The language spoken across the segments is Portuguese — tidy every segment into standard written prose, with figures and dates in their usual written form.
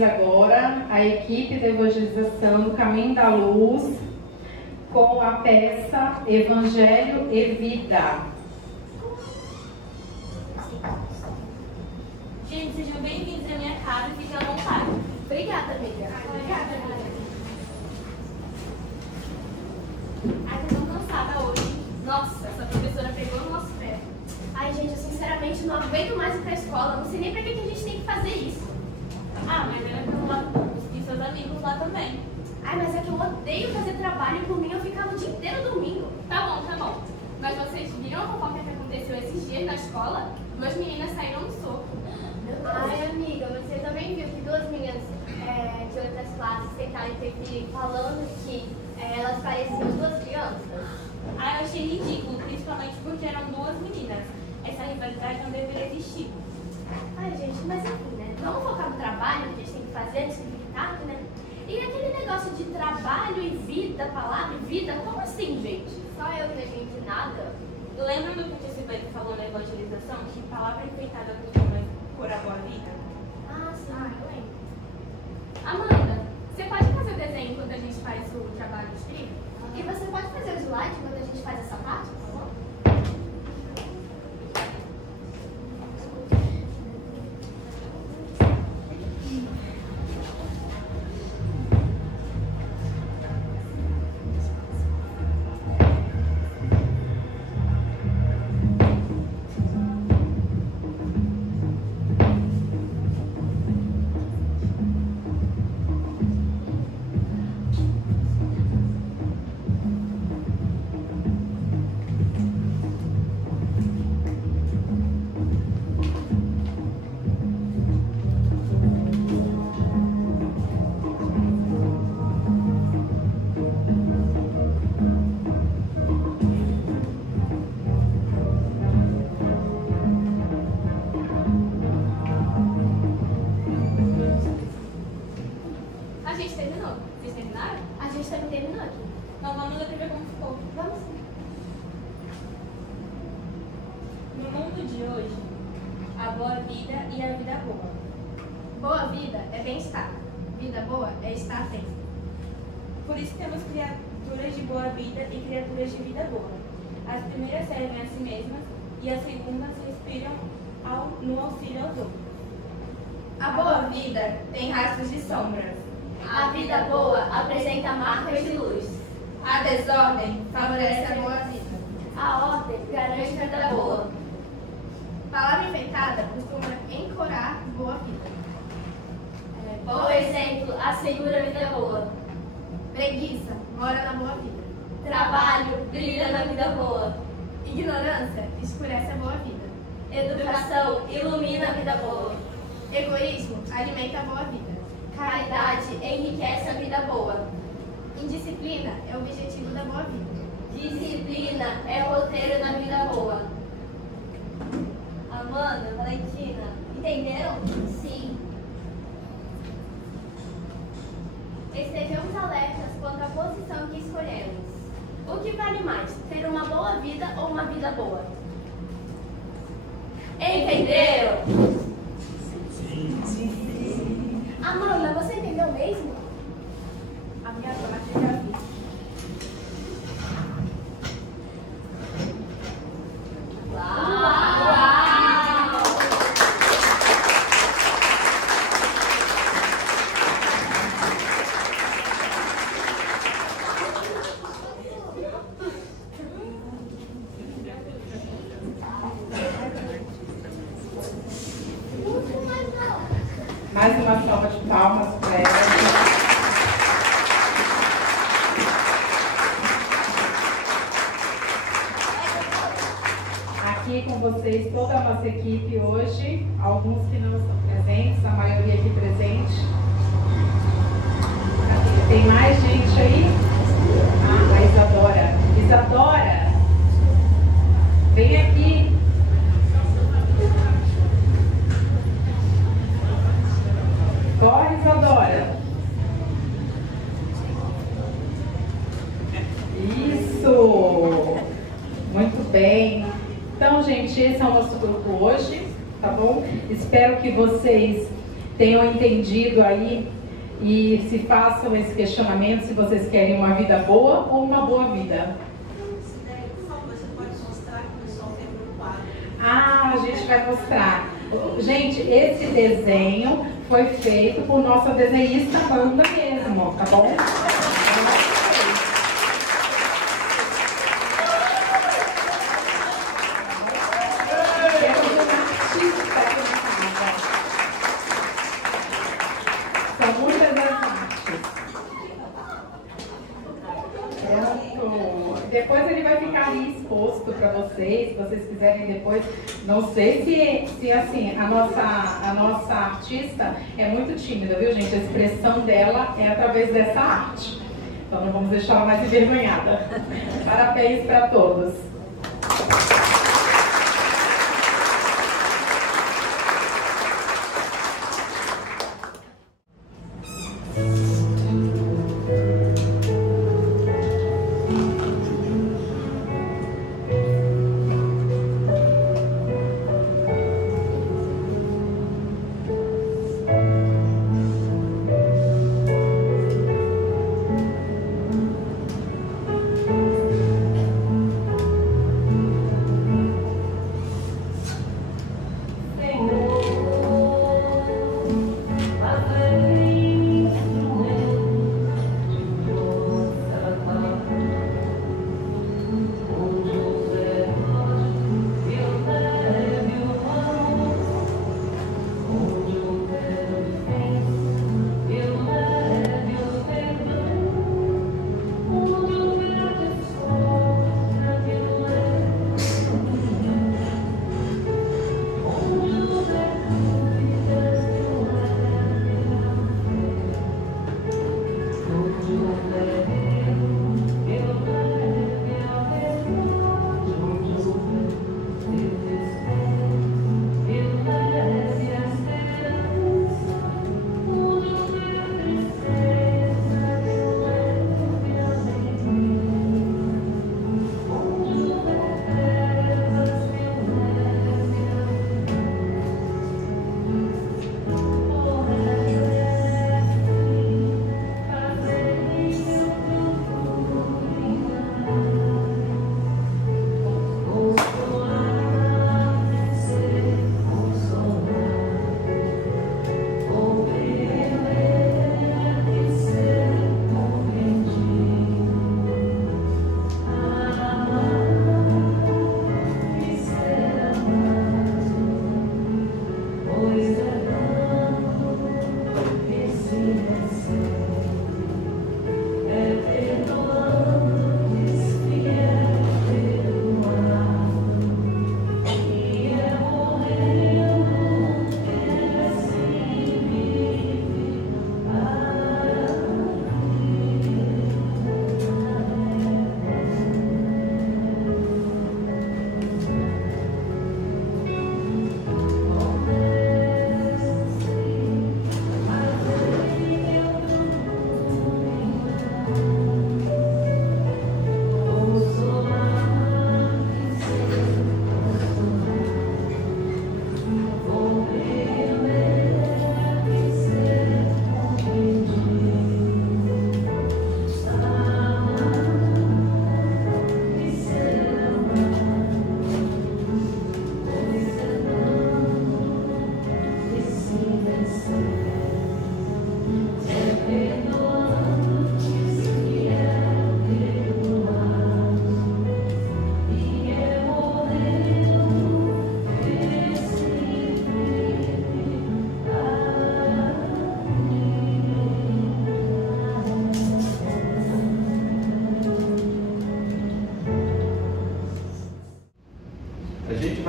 vocês agora a equipe da evangelização do Caminho da Luz com a peça Evangelho e Vida. Gente, sejam bem-vindos à minha casa e fiquem à vontade. Obrigada, amiga. Obrigada, amiga. Ai, tô tão cansada hoje. Nossa, essa professora pegou no nosso pé. Ai, gente, eu sinceramente não aguento mais ir pra escola. Não sei nem pra que a gente tem que fazer isso. Ah, mas era pelo lado bom. E seus amigos lá também. Ai, mas é que eu odeio fazer trabalho e por mim eu ficava o dia inteiro dormindo. Tá bom, tá bom. Mas vocês viram a fofoca que aconteceu esses dias na escola? Duas meninas saíram no soco. Ai, amiga, você também viu que duas meninas de outras classes sentaram e teve falando que elas pareciam duas crianças? Ah, eu achei ridículo, principalmente porque eram duas meninas. Essa rivalidade não deveria existir. Ai, gente, mas enfim, né? Vamos focar no trabalho que a gente tem que fazer antes do tarde, né? E aquele negócio de trabalho e vida, palavra e vida, como assim, gente? Só eu que não entendi nada. Lembra do que o Tio falou na evangelização? Que palavra enfeitada costuma curar a boa vida? Ah, sim, eu lembro. Amanda, você pode fazer o desenho enquanto a gente faz o trabalho escrito? E você pode fazer o slide enquanto a gente faz essa parte, por favor? A gente terminou. Vocês terminaram? A gente também terminou aqui. Então vamos ler pra ver como ficou. Vamos sim. No mundo de hoje, a boa vida e a vida boa. Boa vida é bem-estar. Vida boa é estar bem. Por isso temos criaturas de boa vida e criaturas de vida boa. As primeiras servem a si mesmas e as segundas respiram no auxílio aos outros. A boa vida tem rastros de sombras. A vida boa apresenta marcas de luz. A desordem favorece a boa vida. A ordem garante vida boa. Palavra enfeitada costuma encorar boa vida. Bom exemplo assegura vida boa. Preguiça mora na boa vida. Trabalho brilha na vida boa. Ignorância escurece a boa vida. Educação ilumina a vida boa. Egoísmo alimenta a boa vida. Caridade enriquece a vida boa. Indisciplina é o objetivo da boa vida. Disciplina é o roteiro da vida boa. Amanda, Valentina, entenderam? Sim. Estejamos alertas quanto à posição que escolhemos. O que vale mais, ter uma boa vida ou uma vida boa? Entenderam? Amanda, você entendeu mesmo? A minha parte eu já vi. Mais uma salva de palmas para ela. Aqui com vocês, toda a nossa equipe hoje, alguns que não estão presentes, a maioria aqui presente. Tem mais gente aí? Ah, a Isadora. Isadora, vem aqui. Corre, Isadora. Isso! Muito bem. Então, gente, esse é o nosso grupo hoje, tá bom? Espero que vocês tenham entendido aí e se façam esse questionamento se vocês querem uma vida boa ou uma boa vida. Por favor, você pode mostrar que o pessoal tem no quadro. Ah, a gente vai mostrar. Gente, esse desenho foi feito por nossa desenhista Amanda mesmo, tá bom? Depois ele vai ficar ali exposto para vocês, se vocês quiserem depois. Não sei se assim, a nossa artista é muito tímida, viu, gente? A expressão dela é através dessa arte. Então não vamos deixar ela mais envergonhada. Parabéns para todos.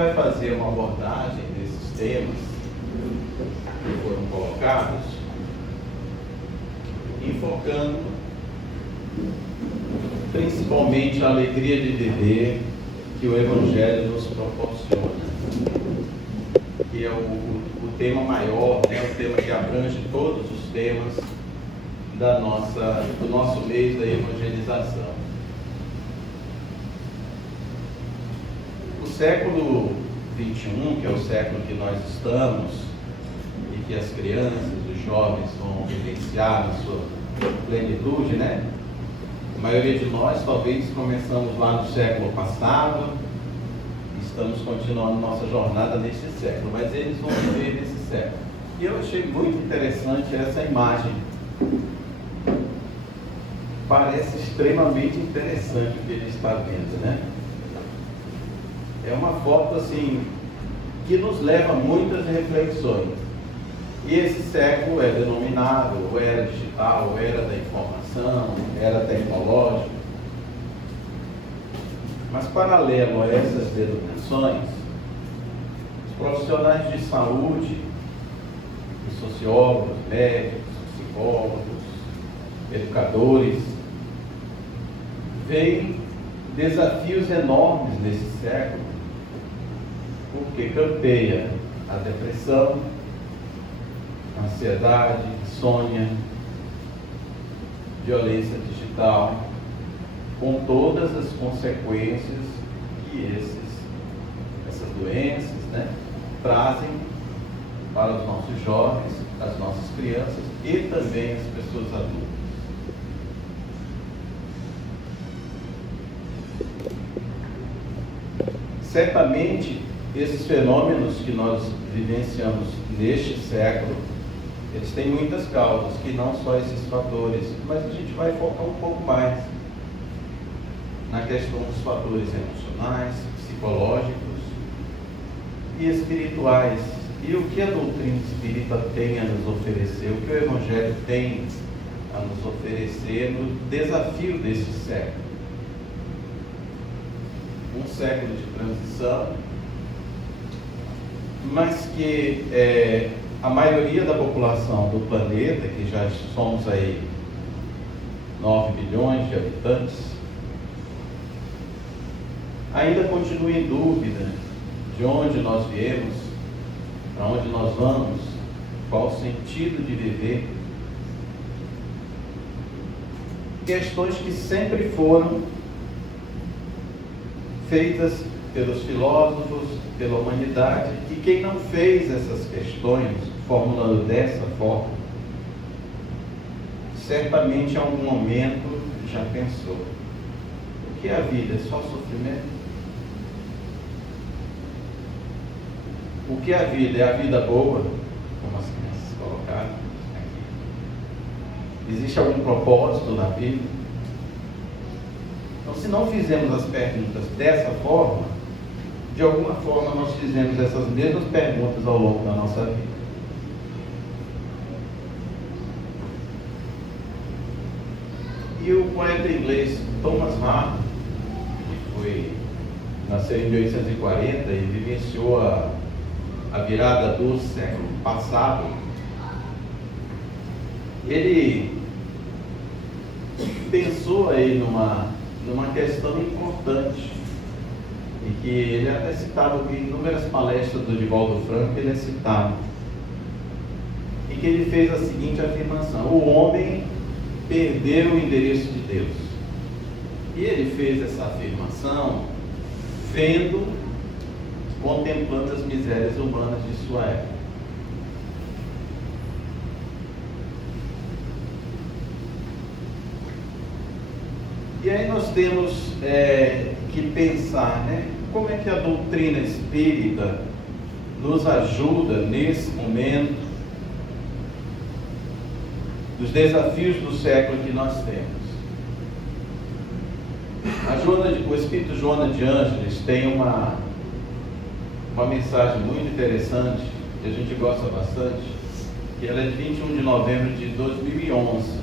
vai fazer uma abordagem desses temas que foram colocados, enfocando principalmente a alegria de viver que o Evangelho nos proporciona, que é o tema maior, né, o tema que abrange todos os temas do nosso mês da evangelização. O século XXI, que é o século que nós estamos, e que as crianças, os jovens vão vivenciar na sua plenitude, né? A maioria de nós talvez começamos lá no século passado, estamos continuando nossa jornada neste século, mas eles vão viver nesse século. E eu achei muito interessante essa imagem. Parece extremamente interessante o que ele está vendo, né? É uma foto assim que nos leva a muitas reflexões. E esse século é denominado ou era digital, ou era da informação, era tecnológico. Mas paralelo a essas denominações, os profissionais de saúde, os sociólogos, médicos, psicólogos, educadores, veem desafios enormes nesse século, porque campeia a depressão, a ansiedade, insônia, violência digital, com todas as consequências que essas doenças, né, trazem para os nossos jovens, as nossas crianças e também as pessoas adultas. Certamente, esses fenômenos que nós vivenciamos neste século, eles têm muitas causas, que não só esses fatores, mas a gente vai focar um pouco mais na questão dos fatores emocionais, psicológicos e espirituais. E o que a doutrina espírita tem a nos oferecer, o que o Evangelho tem a nos oferecer no desafio deste século. Um século de transição, mas que a maioria da população do planeta, que já somos aí 9 bilhões de habitantes, ainda continua em dúvida de onde nós viemos, para onde nós vamos, qual o sentido de viver. Questões que sempre foram feitas pelos filósofos, pela humanidade, e quem não fez essas questões, formulando dessa forma, certamente em algum momento já pensou: o que é a vida? É só sofrimento? O que é a vida? É a vida boa? Como as crianças colocaram aqui. Existe algum propósito na vida? Então, se não fizemos as perguntas dessa forma, de alguma forma nós fizemos essas mesmas perguntas ao longo da nossa vida. E o poeta inglês Thomas Hardy, que nasceu em 1840 e vivenciou a virada do século passado, ele pensou aí numa questão importante, e que ele até citado em inúmeras palestras do Divaldo Franco, ele é citado, e que ele fez a seguinte afirmação: o homem perdeu o endereço de Deus. E ele fez essa afirmação contemplando as misérias humanas de sua época. E aí nós temos que pensar, né? Como é que a doutrina espírita nos ajuda nesse momento dos desafios do século que nós temos. O Espírito Joana de Ângeles tem uma mensagem muito interessante, que a gente gosta bastante, que ela é de 21 de novembro de 2011.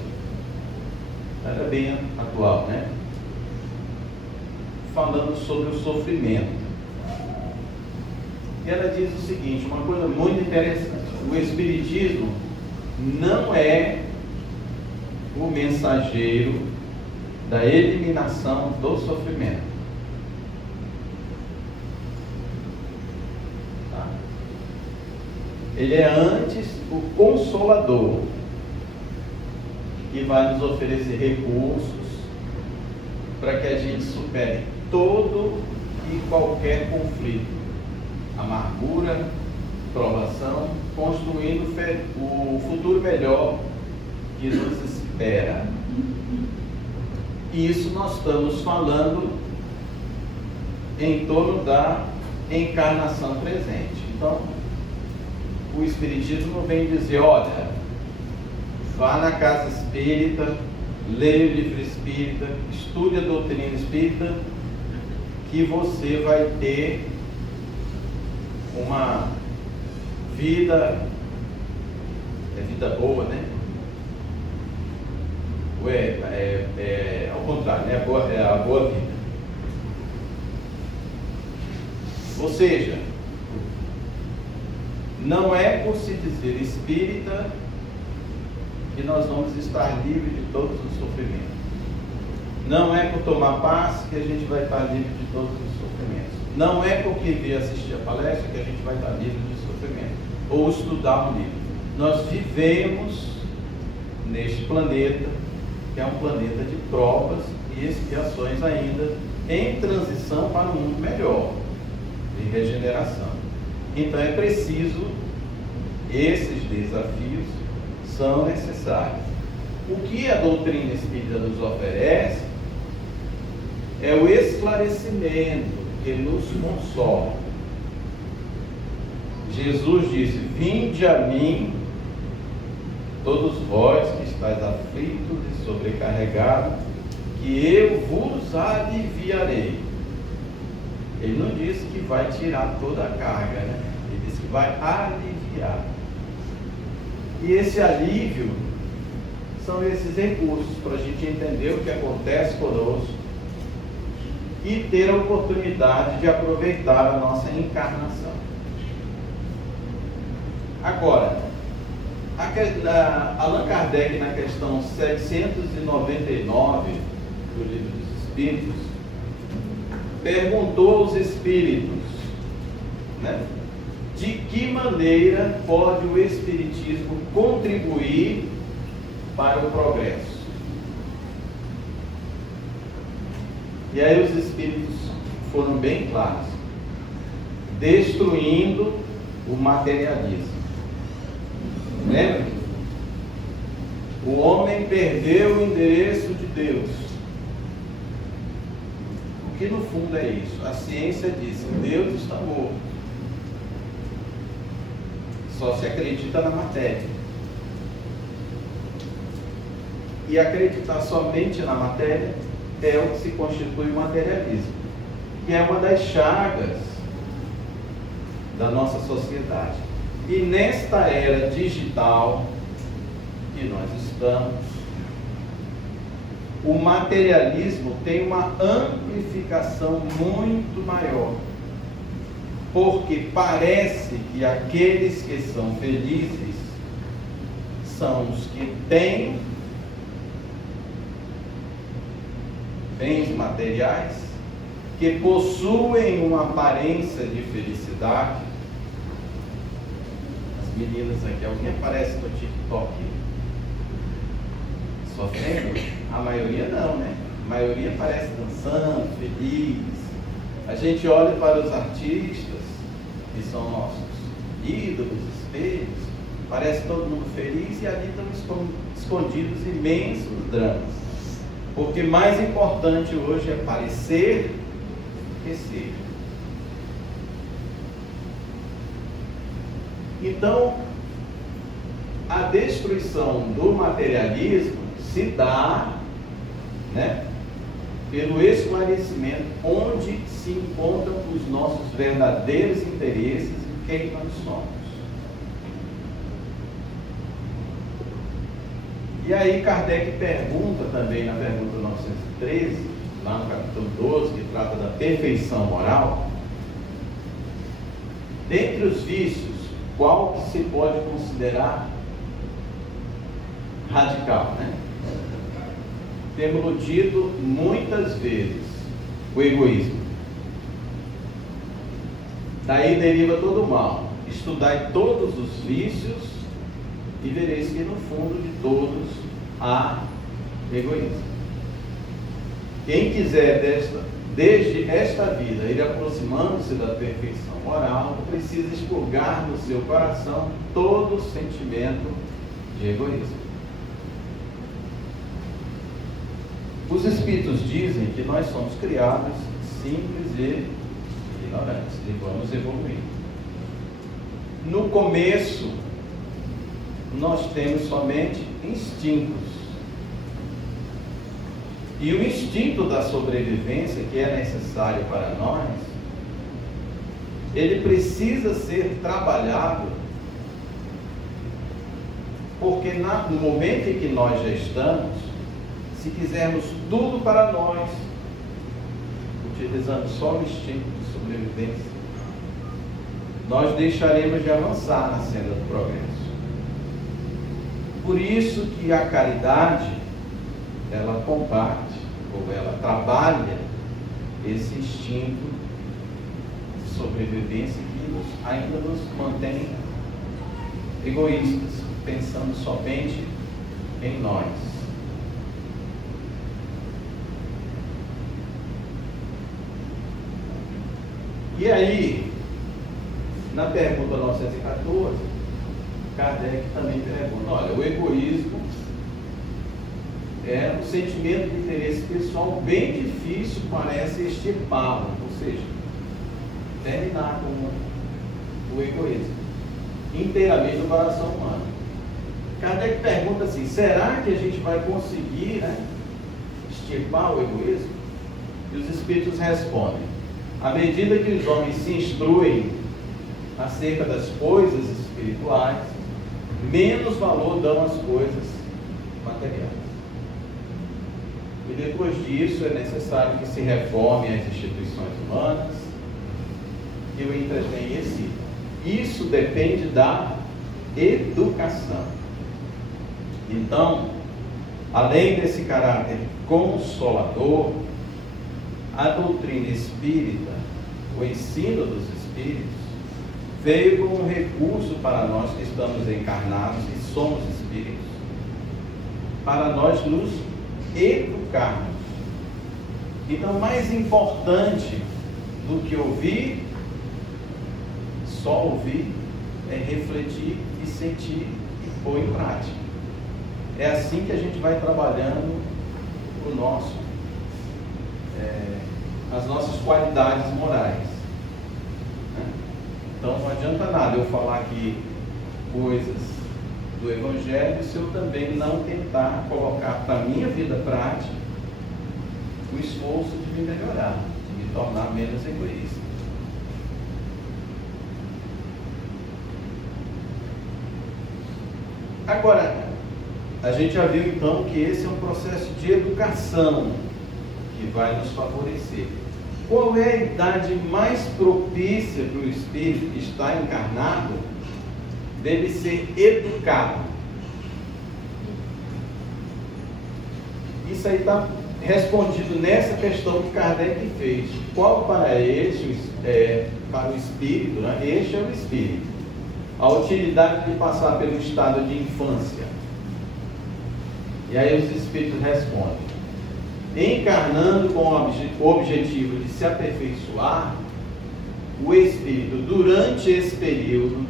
Ela é bem atual, né? Falando sobre o sofrimento. E ela diz o seguinte, uma coisa muito interessante: o Espiritismo não é o mensageiro da eliminação do sofrimento. Tá? Ele é antes o consolador, que vai nos oferecer recursos para que a gente supere todo e qualquer conflito, amargura, provação, construindo o futuro melhor que nos espera. Isso nós estamos falando em torno da encarnação presente. Então, o Espiritismo vem dizer, olha, vá na casa espírita, leia o livro espírita, estude a doutrina espírita, que você vai ter uma vida, vida boa, né? Ao contrário, né? A boa vida. Ou seja, não é por se dizer espírita que nós vamos estar livres de todos os sofrimentos. Não é por tomar passe que a gente vai estar livre de todos os sofrimentos. Não é porque vir assistir a palestra que a gente vai estar livre de sofrimento. Ou estudar um livro. Nós vivemos neste planeta, que é um planeta de provas e expiações ainda, em transição para um mundo melhor, de regeneração. Então é preciso, esses desafios são necessários. O que a doutrina espírita nos oferece é o esclarecimento que nos consola. Jesus disse, vinde a mim, todos vós que estáis aflitos e sobrecarregados, que eu vos aliviarei. Ele não disse que vai tirar toda a carga, né? Ele disse que vai aliviar. E esse alívio são esses recursos para a gente entender o que acontece conosco e ter a oportunidade de aproveitar a nossa encarnação. Agora, Allan Kardec, na questão 799 do Livro dos Espíritos, perguntou aos espíritos, né, de que maneira pode o Espiritismo contribuir para o progresso. E aí os espíritos foram bem claros, destruindo o materialismo. Lembra? O homem perdeu o endereço de Deus. O que no fundo é isso? A ciência diz que Deus está morto. Só se acredita na matéria. E acreditar somente na matéria é o que se constitui o materialismo, que é uma das chagas da nossa sociedade. E nesta era digital que nós estamos, o materialismo tem uma amplificação muito maior, porque parece que aqueles que são felizes são os que têm bens materiais, que possuem uma aparência de felicidade. As meninas aqui, alguém aparece no TikTok sofrendo? A maioria não, né? A maioria aparece dançando, feliz. A gente olha para os artistas, que são nossos ídolos, espelhos, parece todo mundo feliz, e ali estão escondidos imensos dramas. Porque mais importante hoje é parecer que ser. Então, a destruição do materialismo se dá, né, pelo esclarecimento onde se encontram os nossos verdadeiros interesses e quem nós somos. E aí Kardec pergunta também na pergunta 913, lá no capítulo 12, que trata da perfeição moral, dentre os vícios, qual que se pode considerar radical, né? Temos dito muitas vezes o egoísmo. Daí deriva todo o mal. Estudai todos os vícios e vereis que no fundo de todos há egoísmo. Quem quiser desde esta vida ir aproximando-se da perfeição moral, precisa expurgar no seu coração todo sentimento de egoísmo. Os Espíritos dizem que nós somos criados simples e ignorantes e vamos evoluir. No começo, nós temos somente instintos. E o instinto da sobrevivência, que é necessário para nós, ele precisa ser trabalhado, porque no momento em que nós já estamos, se quisermos tudo para nós, utilizando só o instinto de sobrevivência, nós deixaremos de avançar na senda do progresso. Por isso que a caridade, ela combate, ou ela trabalha esse instinto de sobrevivência que ainda nos mantém egoístas, pensando somente em nós. E aí, na pergunta 914, Kardec também pergunta, olha, o egoísmo é um sentimento de interesse pessoal bem difícil, parece extirpá-lo, ou seja, terminar com o egoísmo, inteiramente no coração humano. Kardec pergunta assim, será que a gente vai conseguir, extirpar o egoísmo? E os Espíritos respondem, à medida que os homens se instruem acerca das coisas espirituais, menos valor dão às coisas materiais. E depois disso é necessário que se reformem as instituições humanas, que o entretenha esse. Isso depende da educação. Então, além desse caráter consolador, a doutrina espírita, o ensino dos espíritos, veio como um recurso para nós que estamos encarnados e somos espíritos, para nós nos educarmos. Então, mais importante do que ouvir, só ouvir, é refletir e sentir e pôr em prática. É assim que a gente vai trabalhando o nosso, as nossas qualidades morais. Então não adianta nada eu falar aqui coisas do Evangelho se eu também não tentar colocar para a minha vida prática o esforço de me melhorar, de me tornar menos egoísta. Agora, a gente já viu então que esse é um processo de educação que vai nos favorecer. Qual é a idade mais propícia para o espírito que está encarnado? Deve ser educado. Isso aí está respondido nessa questão que Kardec fez. Qual para este, para o espírito, este é o espírito, a utilidade de passar pelo estado de infância? E aí os espíritos respondem: encarnando com o objetivo de se aperfeiçoar, o espírito, durante esse período,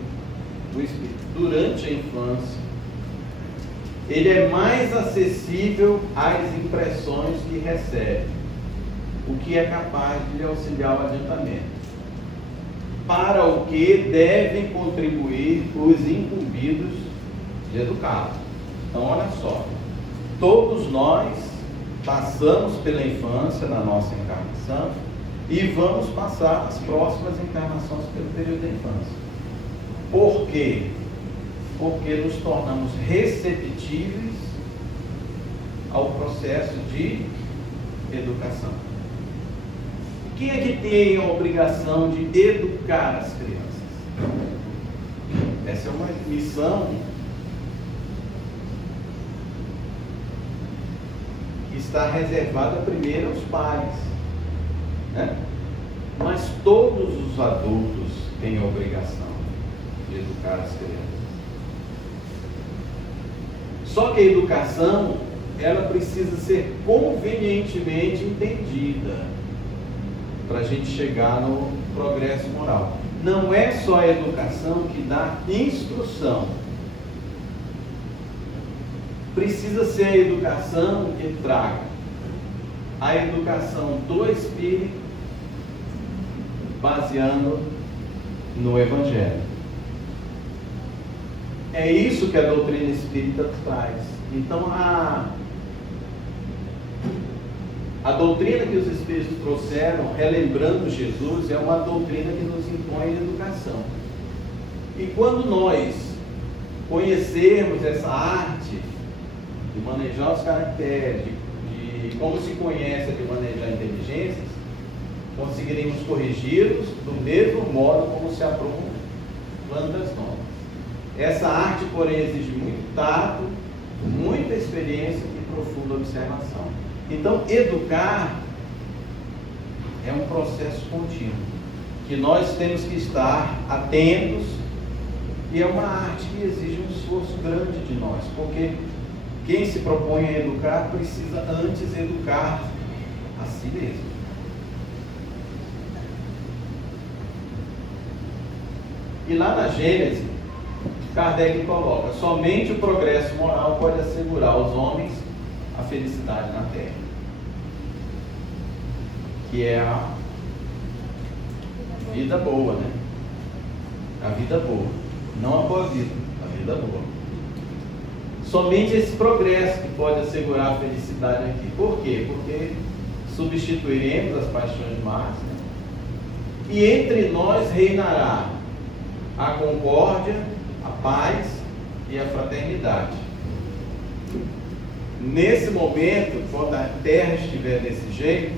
durante a infância, ele é mais acessível às impressões que recebe, o que é capaz de lhe auxiliar o adiantamento, para o que devem contribuir os incumbidos de educá-lo. Então, olha só, todos nós passamos pela infância na nossa encarnação e vamos passar as próximas encarnações pelo período da infância. Por quê? Porque nos tornamos receptíveis ao processo de educação. Quem é que tem a obrigação de educar as crianças? Essa é uma missão que está reservada primeiro aos pais, né? Mas todos os adultos têm a obrigação de educar as crianças. Só que a educação ela precisa ser convenientemente entendida para a gente chegar no progresso moral. Não é só a educação que dá instrução. Precisa ser a educação que traga a educação do Espírito, baseando no Evangelho. É isso que a doutrina espírita traz. Então, a doutrina que os Espíritos trouxeram, relembrando Jesus, é uma doutrina que nos impõe a educação. E quando nós conhecermos essa arte de manejar os caracteres, de como se conhece de manejar inteligências, conseguiremos corrigi-los do mesmo modo como se aprumam plantas novas. Essa arte, porém, exige muito tato, muita experiência e profunda observação. Então, educar é um processo contínuo, que nós temos que estar atentos, e é uma arte que exige um esforço grande de nós, porque quem se propõe a educar precisa antes educar a si mesmo. E lá na Gênesis, Kardec coloca: somente o progresso moral pode assegurar aos homens a felicidade na Terra, que é a vida boa, né? A vida boa, não a boa vida, a vida boa. Somente esse progresso que pode assegurar a felicidade aqui. Por quê? Porque substituiremos as paixões más, né? E entre nós reinará a concórdia, a paz e a fraternidade. Nesse momento, quando a Terra estiver desse jeito,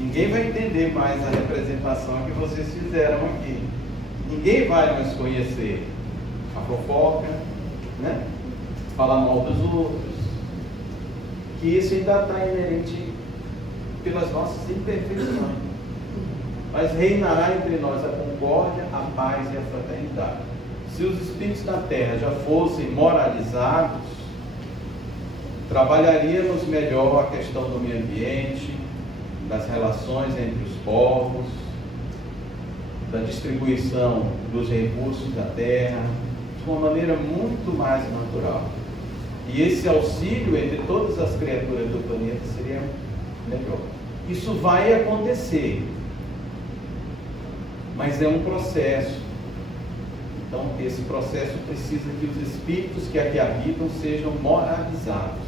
ninguém vai entender mais a representação que vocês fizeram aqui. Ninguém vai mais conhecer a fofoca, né? Falar mal dos outros, que isso ainda está inerente pelas nossas imperfeições. Mas reinará entre nós a concórdia, a paz e a fraternidade. Se os espíritos da Terra já fossem moralizados, trabalharíamos melhor a questão do meio ambiente, das relações entre os povos, da distribuição dos recursos da Terra, de uma maneira muito mais natural. E esse auxílio entre todas as criaturas do planeta seria melhor. Isso vai acontecer, mas é um processo. Então, esse processo precisa que os espíritos que aqui habitam sejam moralizados,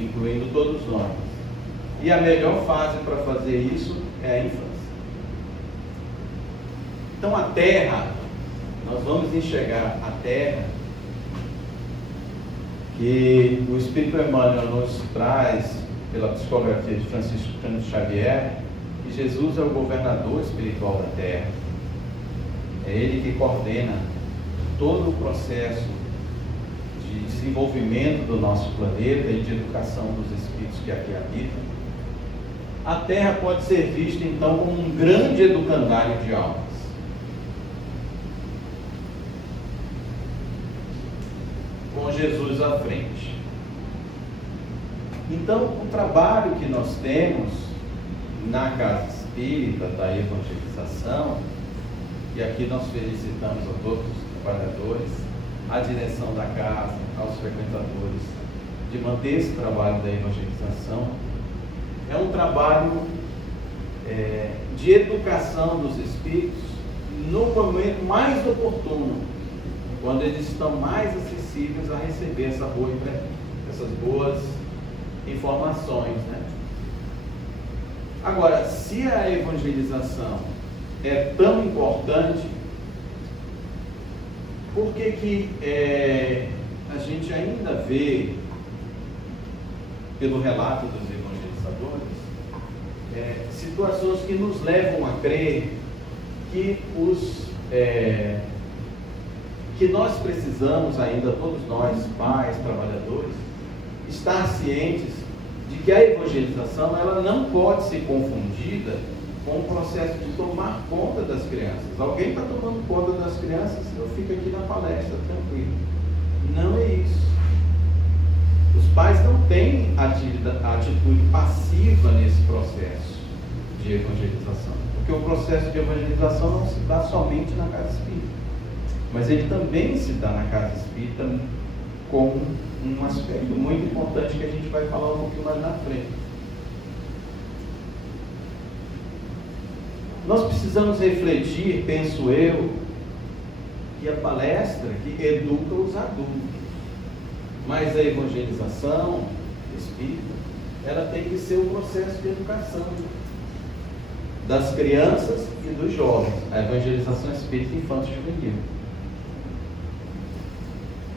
incluindo todos nós. E a melhor fase para fazer isso é a infância. Então, a Terra, nós vamos enxergar a Terra, que o Espírito Emmanuel nos traz pela psicografia de Francisco Cândido Xavier, que Jesus é o governador espiritual da Terra. É Ele que coordena todo o processo de desenvolvimento do nosso planeta e de educação dos espíritos que aqui habitam. A Terra pode ser vista então como um grande educandário de almas. Com Jesus à frente. Então, o trabalho que nós temos na Casa Espírita da evangelização, e aqui nós felicitamos a todos os trabalhadores, a direção da casa, aos frequentadores, de manter esse trabalho da evangelização, é um trabalho de educação dos espíritos no momento mais oportuno, quando eles estão mais acessíveis a receber essas boas informações, né? Agora, se a evangelização é tão importante, por que a gente ainda vê, pelo relato dos evangelizadores, situações que nos levam a crer que que nós precisamos ainda, todos nós, pais, trabalhadores, estar cientes de que a evangelização ela não pode ser confundida com o processo de tomar conta das crianças. Alguém está tomando conta das crianças, eu fico aqui na palestra, tranquilo. Não é isso. Os pais não têm atitude passiva nesse processo de evangelização, porque o processo de evangelização não se dá somente na casa espírita, mas ele também se dá na casa espírita com um aspecto muito importante que a gente vai falar um pouquinho mais na frente. Nós precisamos refletir, penso eu, que a palestra que educa os adultos, mas a evangelização espírita, ela tem que ser um processo de educação das crianças e dos jovens. A evangelização espírita infanto-juvenil,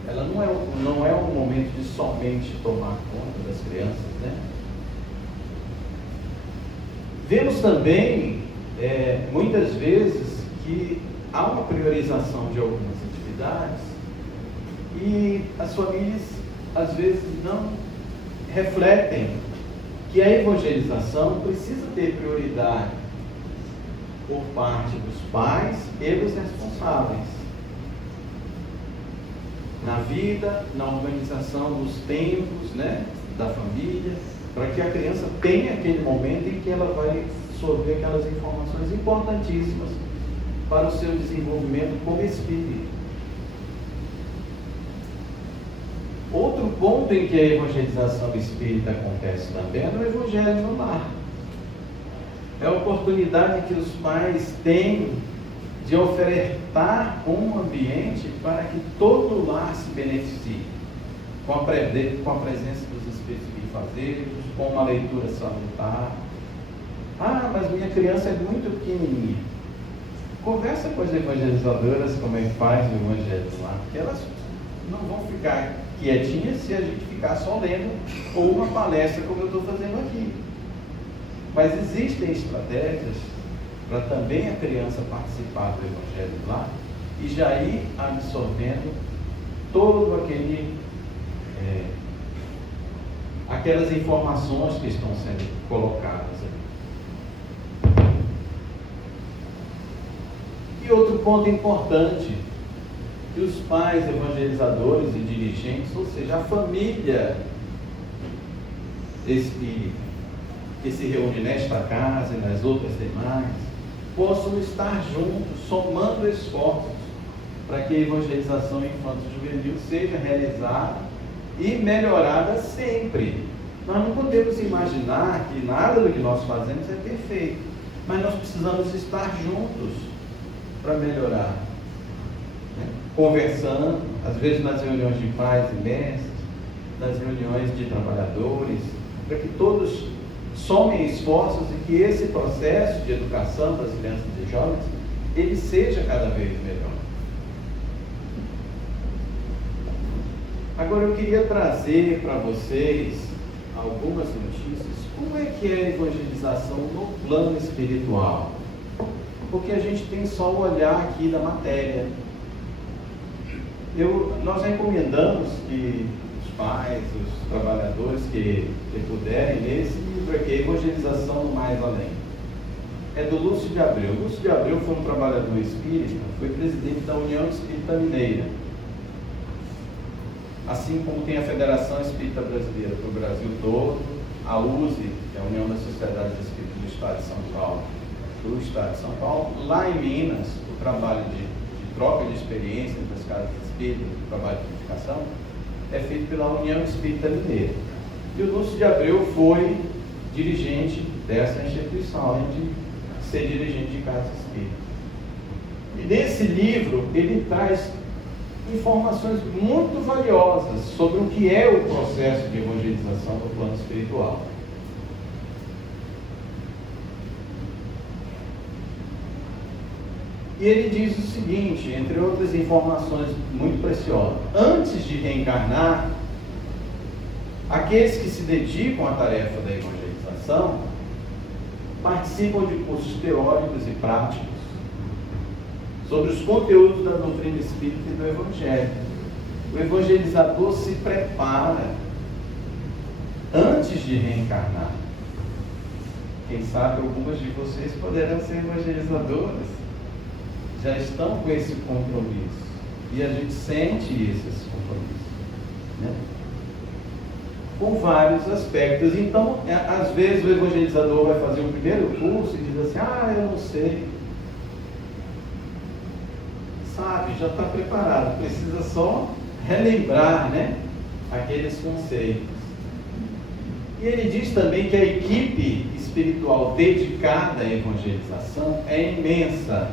ela não é um momento de somente tomar conta das crianças, né? Vemos também, muitas vezes, que há uma priorização de algumas atividades e as famílias, às vezes, não refletem que a evangelização precisa ter prioridade por parte dos pais e dos responsáveis na vida, na organização dos tempos, né, da família, para que a criança tenha aquele momento em que ela vai absorver aquelas informações importantíssimas para o seu desenvolvimento como espírito. Outro ponto em que a evangelização espírita acontece também é no evangelho no lar. É a oportunidade que os pais têm de ofertar um ambiente para que todo o lar se beneficie, com a presença dos espíritos bifazeiros, com uma leitura salutar. Ah, mas minha criança é muito pequenininha. Conversa com as evangelizadoras como é que faz o evangelho lá, porque elas não vão ficar quietinhas se a gente ficar só lendo ou uma palestra como eu estou fazendo aqui. Mas existem estratégias para também a criança participar do evangelho lá e já ir absorvendo todo aquelas informações que estão sendo colocadas ali. E outro ponto importante, que os pais evangelizadores e dirigentes, ou seja, a família espírita que se reúne nesta casa e nas outras demais, possam estar juntos, somando esforços para que a evangelização infanto-juvenil seja realizada e melhorada sempre. Nós não podemos imaginar que nada do que nós fazemos é perfeito, mas nós precisamos estar juntos para melhorar, né? Conversando, às vezes nas reuniões de pais e mestres, nas reuniões de trabalhadores, para que todos somem esforços e que esse processo de educação das crianças e jovens, ele seja cada vez melhor. Agora eu queria trazer para vocês algumas notícias. Como é que é a evangelização no plano espiritual? Porque a gente tem só o olhar aqui da matéria. Nós recomendamos que os pais, os trabalhadores que puderem ler esse livro aqui, Evangelização no Mais Além. É do Lúcio de Abreu. Lúcio de Abreu foi um trabalhador espírita, foi presidente da União Espírita Mineira. Assim como tem a Federação Espírita Brasileira para o Brasil todo, a USE, que é a União das Sociedades Espíritas do Estado de São Paulo, lá em Minas, o trabalho de troca de experiência entre as casas espíritas, o trabalho de edificação, é feito pela União Espírita Mineira. E o Lúcio de Abreu foi dirigente dessa instituição, além de ser dirigente de casa espírita. E nesse livro ele traz informações muito valiosas sobre o que é o processo de evangelização no plano espiritual. E ele diz o seguinte, entre outras informações muito preciosas: antes de reencarnar, aqueles que se dedicam à tarefa da evangelização participam de cursos teóricos e práticos sobre os conteúdos da doutrina espírita e do Evangelho. O evangelizador se prepara antes de reencarnar. Quem sabe algumas de vocês poderão ser evangelizadoras, já estão com esse compromisso, e a gente sente esse compromisso, né? com vários aspectos. Então, às vezes o evangelizador vai fazer o primeiro curso e diz assim, eu não sei. Sabe, já está preparado, precisa só relembrar, né, aqueles conceitos. E ele diz também que a equipe espiritual dedicada à evangelização é imensa.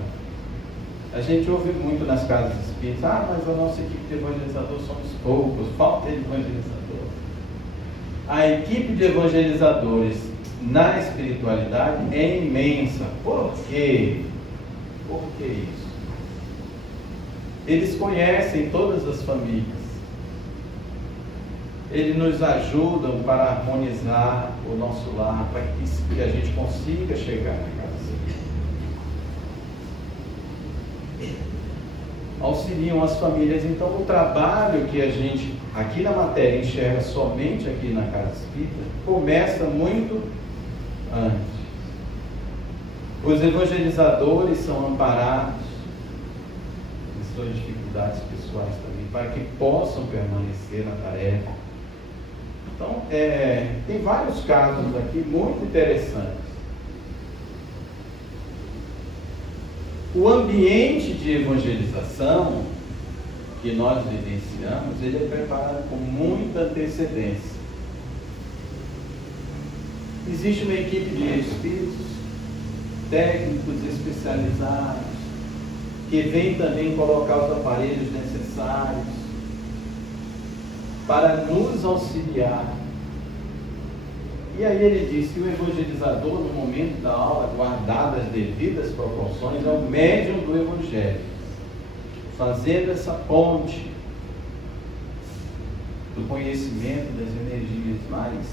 A gente ouve muito nas casas espíritas, mas a nossa equipe de evangelizadores somos poucos, falta de evangelizador. A equipe de evangelizadores na espiritualidade é imensa. Por quê? Por que isso? Eles conhecem todas as famílias. Eles nos ajudam para harmonizar o nosso lar, para que a gente consiga chegar na casa espírita. Auxiliam as famílias. Então, o trabalho que a gente, aqui na matéria, enxerga somente aqui na casa espírita, começa muito antes. Os evangelizadores são amparados em suas dificuldades pessoais também, para que possam permanecer na tarefa. Então, tem vários casos aqui muito interessantes. O ambiente de evangelização que nós vivenciamos, ele é preparado com muita antecedência. Existe uma equipe de espíritos, técnicos especializados, que vem também colocar os aparelhos necessários para nos auxiliar. E aí ele diz que o evangelizador, no momento da aula, guardado as devidas proporções, é o médium do evangelho, fazendo essa ponte do conhecimento das energias mais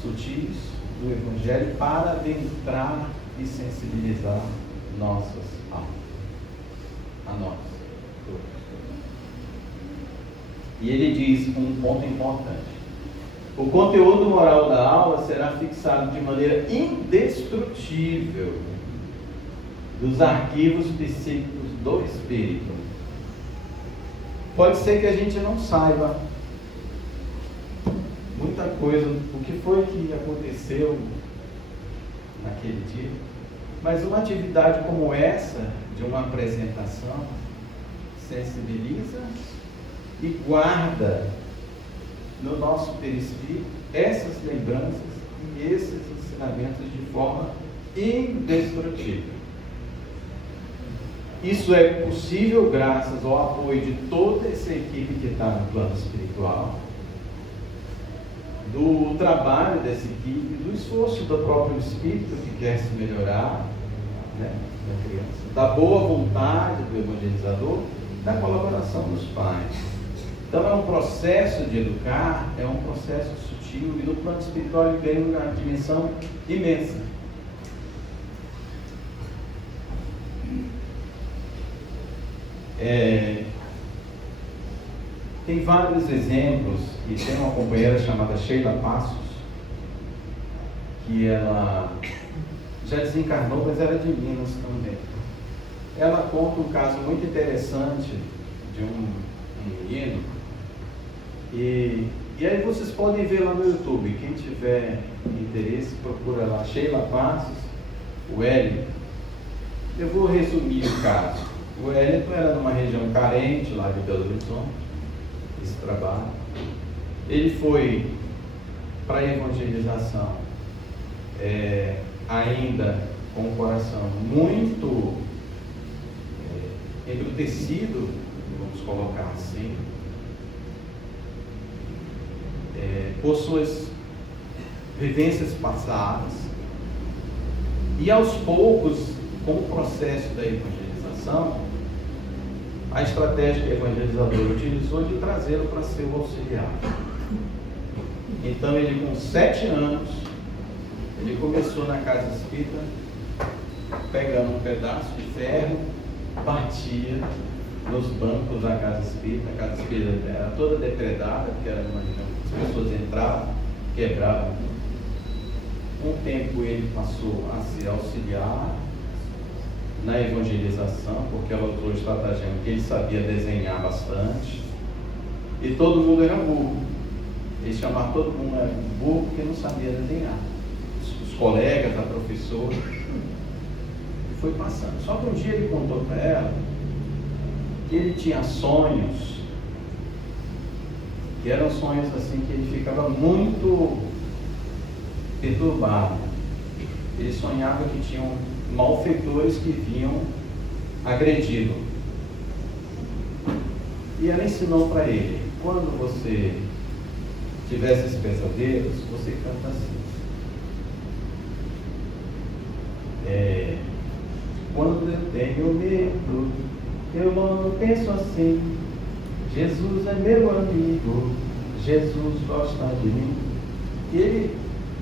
sutis do evangelho para adentrar e sensibilizar nossas almas, a nós. E ele diz um ponto importante: o conteúdo moral da aula será fixado de maneira indestrutível dos arquivos psíquicos do espírito. Pode ser que a gente não saiba muita coisa, o que foi que aconteceu naquele dia, mas uma atividade como essa, de uma apresentação, sensibiliza e guarda no nosso perispírito essas lembranças e esses ensinamentos de forma indestrutível. Isso é possível graças ao apoio de toda essa equipe que está no plano espiritual, do trabalho dessa equipe, do esforço do próprio espírito que quer se melhorar, né, da criança, da boa vontade do evangelizador, da colaboração dos pais. Então é um processo de educar, é um processo sutil, e no plano espiritual ele ganha uma dimensão imensa. Tem vários exemplos, e tem uma companheira chamada Sheila Passos, que ela já desencarnou, mas era de Minas também. Ela conta um caso muito interessante de um menino, e aí vocês podem ver lá no YouTube, quem tiver interesse, procura lá, Sheila Passos, o Hélio. Eu vou resumir o caso. O Hélio era numa região carente lá de Belo Horizonte, esse trabalho. Ele foi para a evangelização, ainda com o coração muito embrutecido, vamos colocar assim, por suas vivências passadas, e aos poucos, com o processo da evangelização, a estratégia que o evangelizador utilizou de trazê-lo para ser o auxiliar. Então ele, com 7 anos, ele começou na casa espírita, pegando um pedaço de ferro, batia nos bancos da casa espírita. A casa espírita era toda depredada, porque era uma região que as pessoas entravam, quebravam. Um tempo ele passou a se auxiliar na evangelização, porque ela usou o estratagema que ele sabia desenhar bastante. E todo mundo era burro. Eles chamavam todo mundo era burro porque não sabia desenhar. Os colegas, a professora. E foi passando. Só que um dia ele contou para ela que ele tinha sonhos, que eram sonhos assim que ele ficava muito perturbado. Ele sonhava que tinham malfeitores que vinham agredi-lo. E ela ensinou para ele: quando você tiver esses pesadelos, você canta assim. Quando eu tenho medo, eu não penso assim: Jesus é meu amigo, Jesus gosta de mim. E ele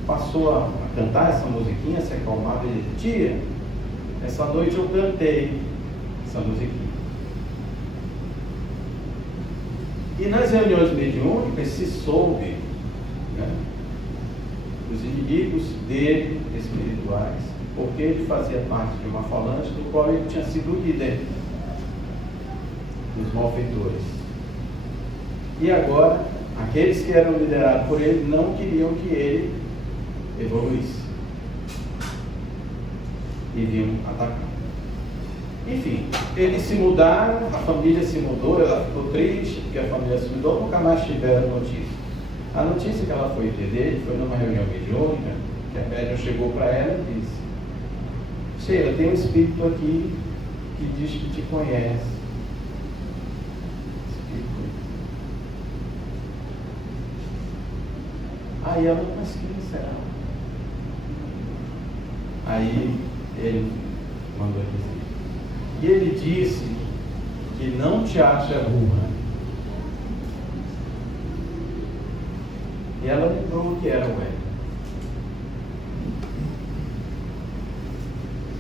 passou a cantar essa musiquinha, se acalmava, e disse: tia, essa noite eu cantei essa musiquinha. E nas reuniões mediúnicas se soube, né, os inimigos dele, espirituais, porque ele fazia parte de uma falange do qual ele tinha sido líder dos malfeitores. E agora, aqueles que eram liderados por ele não queriam que ele evoluísse. E vinham atacar. Enfim, eles se mudaram, a família se mudou, ela ficou triste porque a família se mudou, nunca mais tiveram notícia. A notícia que ela foi ter dele foi numa reunião mediúnica, que a médium chegou para ela e disse: Sheila, tem um espírito aqui que diz que te conhece. Aí ela: mas quem será? Aí ele mandou dizer. E ele disse que não te acha burra. E ela lembrou o que era o ego.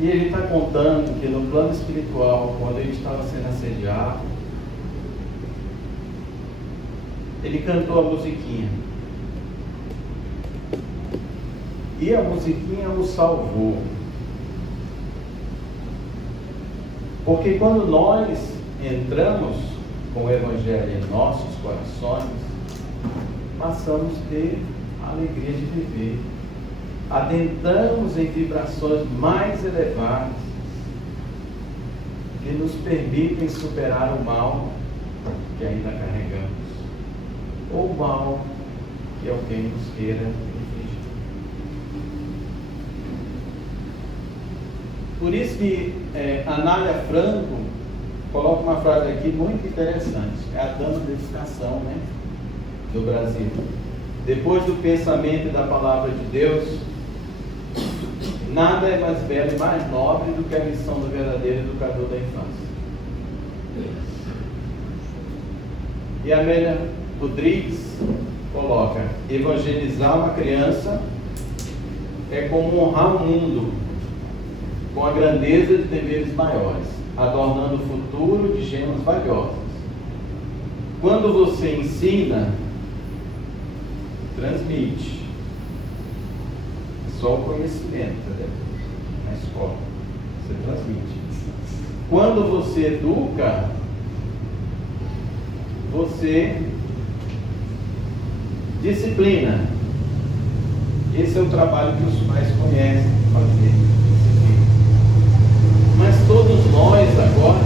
E ele está contando que no plano espiritual, quando ele estava sendo assediado, ele cantou a musiquinha. E a musiquinha o salvou. Porque quando nós entramos com o Evangelho em nossos corações, passamos a ter a alegria de viver. Adentramos em vibrações mais elevadas que nos permitem superar o mal que ainda carregamos, ou o mal que alguém nos queira infligir. Por isso que Anália Franco coloca uma frase aqui muito interessante. É a dama da educação, né, do Brasil. Depois do pensamento e da palavra de Deus, nada é mais belo e mais nobre do que a missão do verdadeiro educador da infância. E a Amélia Rodrigues coloca: evangelizar uma criança é como honrar o mundo com a grandeza de deveres maiores, adornando o futuro de gemas valiosas. Quando você ensina, transmite. Só o conhecimento, né? Na escola você transmite. Quando você educa, você disciplina. Esse é o trabalho que os pais conhecem fazer. Mas todos nós agora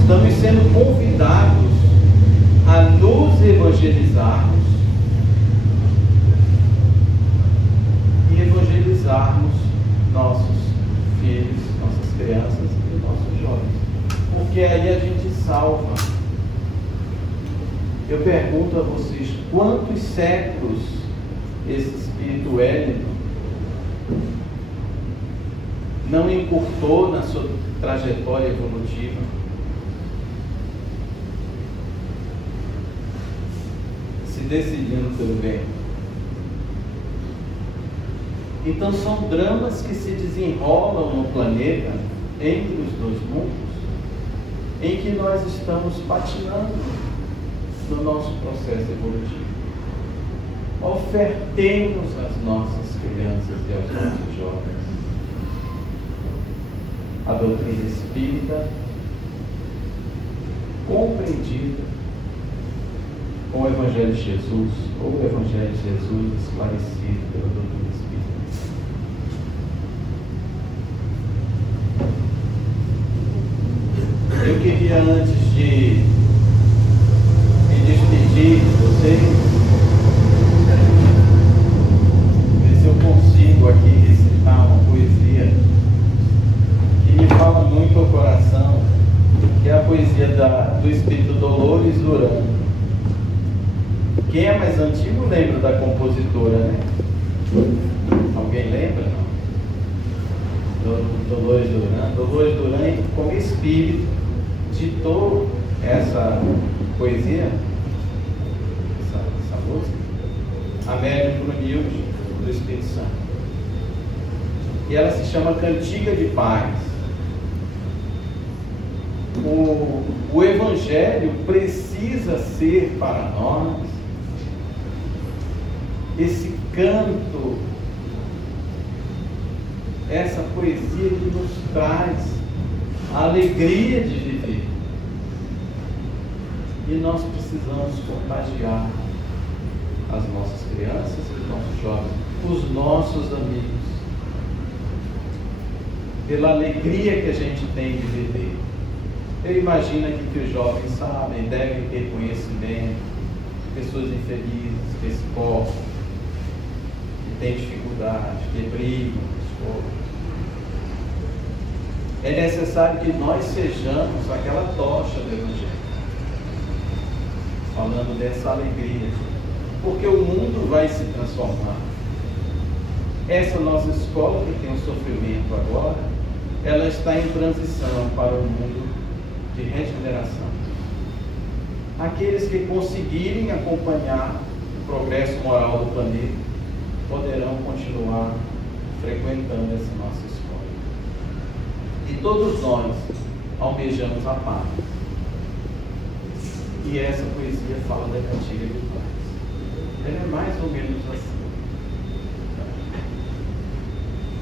estamos sendo convidados a nos evangelizarmos e evangelizarmos nossos filhos, nossas crianças e nossos jovens, porque aí a gente salva. Eu pergunto a vocês: quantos séculos esse espírito héleno não encurtou na sua trajetória evolutiva? Se decidindo pelo bem. Então são dramas que se desenrolam no planeta, entre os dois mundos, em que nós estamos patinando no nosso processo evolutivo. Ofertemos às nossas crianças e aos nossos jovens a doutrina espírita compreendida com o Evangelho de Jesus, ou o Evangelho de Jesus esclarecido pela doutrina espírita. Eu queria, antes de me despedir de vocês, ver se eu consigo aqui recitar uma poesia que me fala muito ao coração, que é a poesia do Espírito Dolores Duran. Quem é mais antigo lembra da compositora, né? Alguém lembra? Não? Dolores Duran. Dolores Duran, como espírito, ditou essa poesia, essa música, a médium Brunilde do Espírito Santo. E ela se chama Cantiga de Paz. O Evangelho precisa ser para nós esse canto, essa poesia que nos traz a alegria de viver. E nós precisamos contagiar as nossas crianças, os nossos jovens, os nossos amigos, pela alegria que a gente tem de viver. Eu imagino aqui que os jovens sabem, devem ter conhecimento, pessoas infelizes que se cortam, que têm dificuldade, que brigam, é necessário que nós sejamos aquela tocha do Evangelho, falando dessa alegria, porque o mundo vai se transformar. Essa nossa escola, que tem um sofrimento agora, ela está em transição para o mundo de regeneração. Aqueles que conseguirem acompanhar o progresso moral do planeta poderão continuar frequentando essa nossa escola. E todos nós almejamos a paz. E essa poesia fala da Cantiga de Paz. Ela é mais ou menos assim.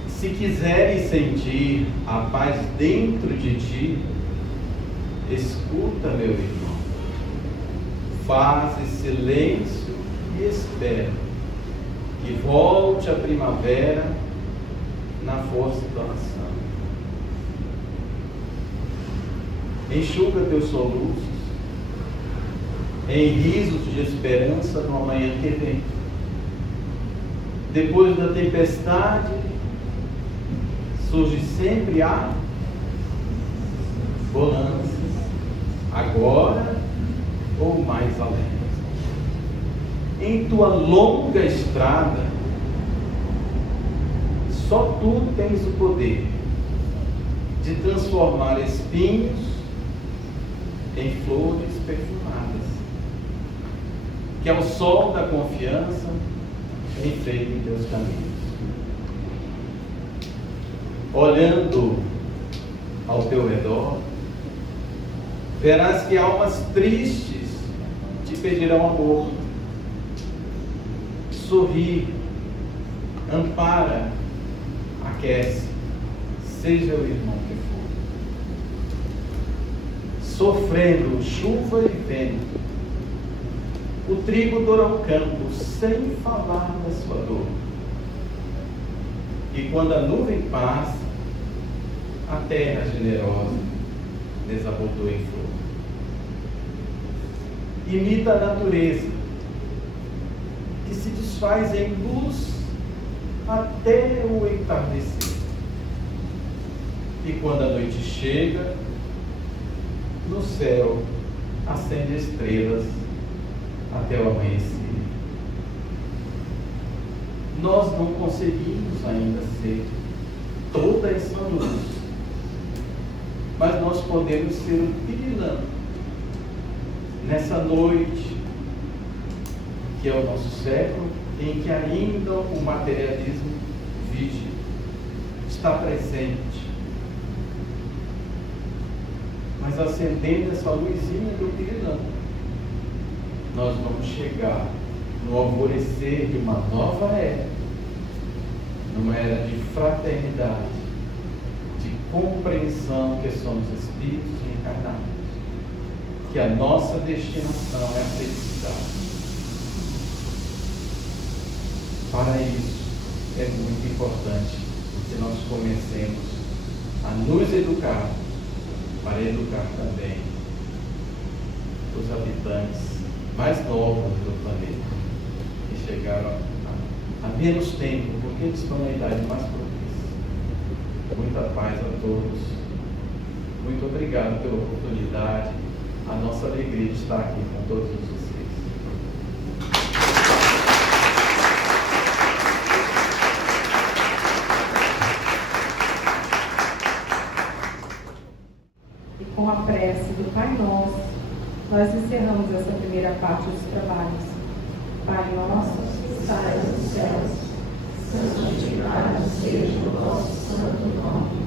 Se quiseres sentir a paz dentro de ti, escuta, meu irmão, faze silêncio e espera que volte a primavera na força da nação. Enxuga teus soluços em risos de esperança no amanhã que vem. Depois da tempestade surge sempre a bonança, agora ou mais além. Em tua longa estrada, só tu tens o poder de transformar espinhos em flores perfumadas, que é o sol da confiança enfeite em teus caminhos. Olhando ao teu redor, verás que almas tristes te pedirão amor. Sorri, ampara, aquece, seja o irmão que for. Sofrendo chuva e vento, o trigo dora ao campo, sem falar da sua dor. E quando a nuvem passa, a terra generosa desabotou em flor. Imita a natureza, que se desfaz em luz até o entardecer. E quando a noite chega, no céu acende estrelas até o amanhecer. Nós não conseguimos ainda ser toda essa luz, mas nós podemos ser o pirilã nessa noite, que é o nosso século, em que ainda o materialismo vige, está presente. Mas acendendo essa luzinha do pirilã, nós vamos chegar no alvorecer de uma nova era, numa era de fraternidade, de compreensão que somos espíritos encarnados, que a nossa destinação é a felicidade. Para isso, é muito importante que nós comecemos a nos educar, para educar também os habitantes mais novos do planeta, que chegaram há menos tempo, porque eles estão na idade mais propícia. Muita paz a todos. Muito obrigado pela oportunidade. A nossa alegria de estar aqui com todos vocês. E com a prece do Pai Nosso, nós encerramos essa primeira parte dos trabalhos. Pai nosso, que estás nos céus, santificado seja o vosso santo nome.